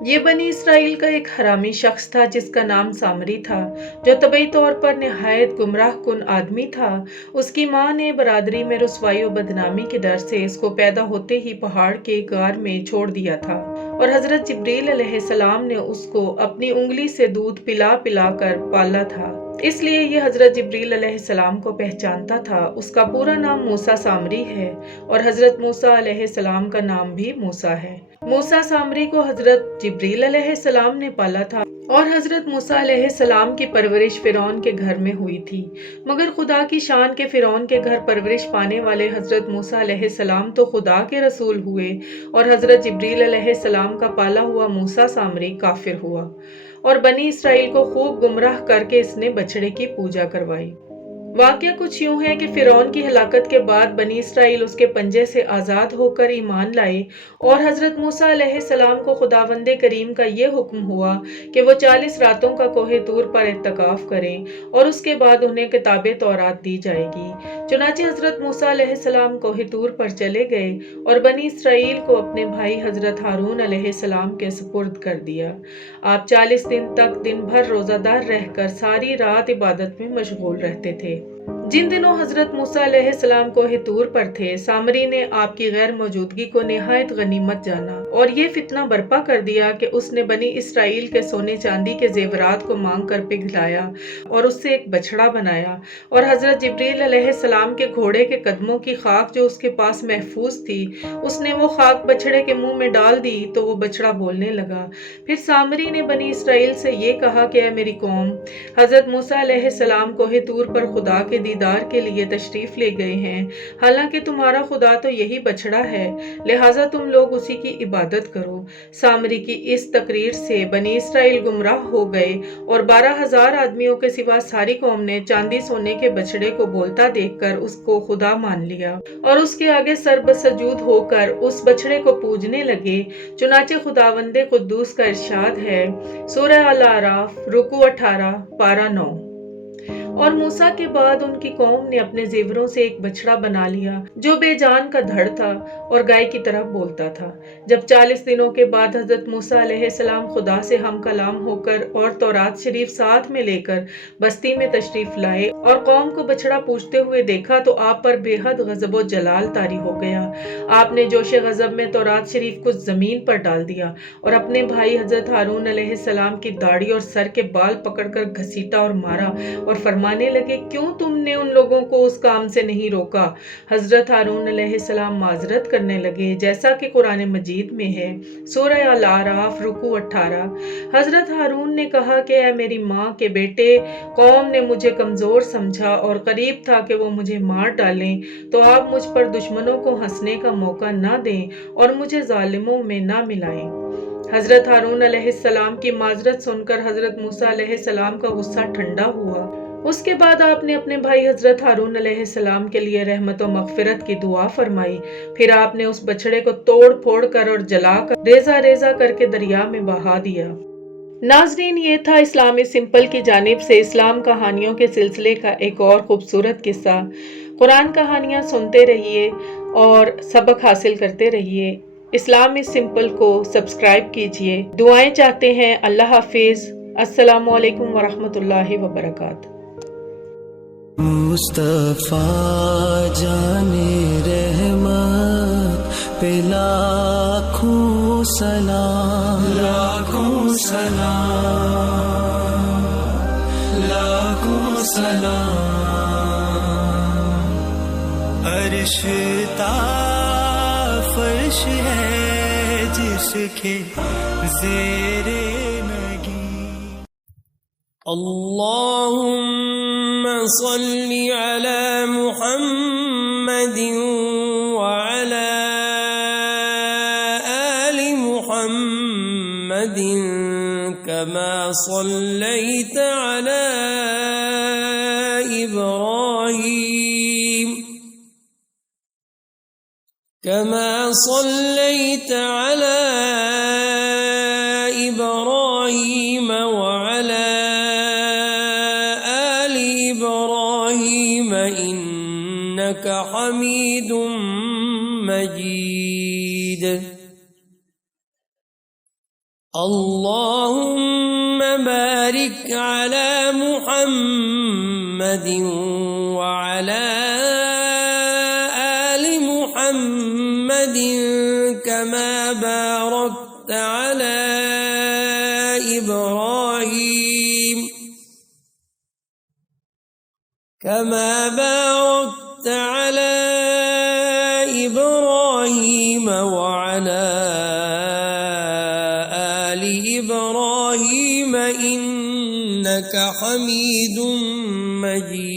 یہ بنی اسرائیل کا ایک حرامی شخص تھا جس کا نام سامری تھا، جو طبعی طور پر نہایت گمراہ کن آدمی تھا۔ اس کی ماں نے برادری میں رسوائی و بدنامی کے ڈر سے اس کو پیدا ہوتے ہی پہاڑ کے غار میں چھوڑ دیا تھا، اور حضرت جبریل علیہ السلام نے اس کو اپنی انگلی سے دودھ پلا پلا کر پالا تھا۔ اس لیے یہ حضرت جبریل علیہ السلام کو پہچانتا تھا۔ اس کا پورا نام موسیٰ سامری ہے، اور حضرت موسیٰ علیہ السلام کا نام بھی موسیٰ ہے۔ موسیٰ سامری کو حضرت جبریل علیہ السلام نے پالا تھا، اور حضرت موسیٰ علیہ السلام کی پرورش فرعون کے گھر میں ہوئی تھی۔ مگر خدا کی شان کے فرعون کے گھر پرورش پانے والے حضرت موسیٰ علیہ السلام تو خدا کے رسول ہوئے، اور حضرت جبریل علیہ السلام کا پالا ہوا موسیٰ سامری کافر ہوا، اور بنی اسرائیل کو خوب گمراہ کر کے اس نے بچڑے کی پوجا کروائی۔ واقعہ کچھ یوں ہے کہ فرعون کی ہلاکت کے بعد بنی اسرائیل اس کے پنجے سے آزاد ہو کر ایمان لائے، اور حضرت موسیٰ علیہ السلام کو خداوند کریم کا یہ حکم ہوا کہ وہ 40 راتوں کا کوہ طور پر اعتکاف کریں، اور اس کے بعد انہیں کتاب تورات دی جائے گی۔ چنانچہ حضرت موسیٰ علیہ السلام کوہ طور پر چلے گئے اور بنی اسرائیل کو اپنے بھائی حضرت ہارون علیہ السلام کے سپرد کر دیا۔ آپ 40 دن تک دن بھر روزہ دار رہ کر ساری رات عبادت میں مشغول رہتے تھے۔ جن دنوں حضرت موسیٰ علیہ السلام کوہ طور پر تھے، سامری نے آپ کی غیر موجودگی کو نہایت غنیمت جانا، اور یہ فتنہ برپا کر دیا کہ اس نے بنی اسرائیل کے سونے چاندی کے زیورات کو مانگ کر پگھلایا اور اس سے ایک بچڑا بنایا، اور حضرت جبریل علیہ السلام کے گھوڑے کے قدموں کی خاک جو اس کے پاس محفوظ تھی، اس نے وہ خاک بچڑے کے منہ میں ڈال دی تو وہ بچڑا بولنے لگا۔ پھر سامری نے بنی اسرائیل سے یہ کہا کہ اے میری قوم، حضرت موسیٰ علیہ السلام کوہ طور پر خدا کے دیدار کے لیے تشریف لے گئے ہیں، حالانکہ تمہارا خدا تو یہی بچڑا ہے، لہٰذا تم لوگ اسی کی عبادت کرو۔ سامری کی اس تقریر سے بنی اسرائیل گمراہ ہو گئے، اور 12,000 آدمیوں کے سوا ساری قوم نے چاندی سونے کے بچڑے کو بولتا دیکھ کر اس کو خدا مان لیا، اور اس کے آگے سر بسجود ہو کر اس بچڑے کو پوجنے لگے۔ چنانچہ خداوند قدوس کا ارشاد ہے، سورہ الاعراف رکوع 18 پارہ 9۔ اور موسیٰ کے بعد ان کی قوم نے اپنے زیوروں سے ایک بچڑا بنا لیا جو بے جان کا دھڑ تھا اور گائے کی طرح بولتا تھا۔ جب 40 دنوں کے بعد حضرت موسیٰ علیہ السلام خدا سے ہم کلام ہو کر اور تورات شریف ساتھ میں لے کر بستی میں تشریف لائے اور قوم کو بچڑا پوجتے ہوئے دیکھا تو آپ پر بے حد غضب و جلال طاری ہو گیا۔ آپ نے جوش غضب میں تورات شریف کو زمین پر ڈال دیا، اور اپنے بھائی حضرت ہارون علیہ السلام کی داڑھی اور سر کے بال پکڑ کر گھسیٹا اور مارا، اور فرمانے لگے، کیوں تم نے ان لوگوں کو اس کام سے نہیں روکا؟ حضرت ہارون علیہ السلام معذرت کرنے لگے، جیسا کہ قرآن مجید میں ہے، سورہ الاعراف رکوع 18۔ حضرت ہارون نے کہا کہ اے میری ماں کے بیٹے، قوم نے مجھے کمزور سمجھا اور قریب تھا کہ وہ مجھے مار ڈالیں، تو آپ مجھ پر دشمنوں کو ہنسنے کا موقع نہ دیں اور مجھے ظالموں میں نہ ملائیں۔ حضرت ہارون علیہ السلام کی معذرت سن کر حضرت موسیٰ علیہ السلام کا غصہ ٹھنڈا ہوا۔ اس کے بعد آپ نے اپنے بھائی حضرت ہارون علیہ السلام کے لیے رحمت و مغفرت کی دعا فرمائی۔ پھر آپ نے اس بچڑے کو توڑ پھوڑ کر اور جلا کر ریزہ ریزہ کر کے دریا میں بہا دیا۔ ناظرین، یہ تھا اسلامی سمپل کی جانب سے اسلام کہانیوں کے سلسلے کا ایک اور خوبصورت قصہ۔ قرآن کہانیاں سنتے رہیے اور سبق حاصل کرتے رہیے۔ اسلام از سمپل کو سبسکرائب کیجیے۔ دعائیں چاہتے ہیں۔ اللہ حافظ۔ السلام علیکم ورحمۃ اللہ وبرکاتہ۔ مصطفیٰ جان رحمت پہ لاکھوں سلام، لاکھوں سلام، لاکھوں سلام۔ عرش تا فرش ہے جس کے زیر نگی۔ اللہم صل علی محمد وعلی آل محمد کما صلیت علی ابراہیم كما صليت على إبراهيم وعلى آل إبراهيم إنك حميد مجيد۔ اللهم بارك على محمد وعلى آل محمد كما باركت على إبراهيم وعلى آل إبراهيم إنك حميد مجيد.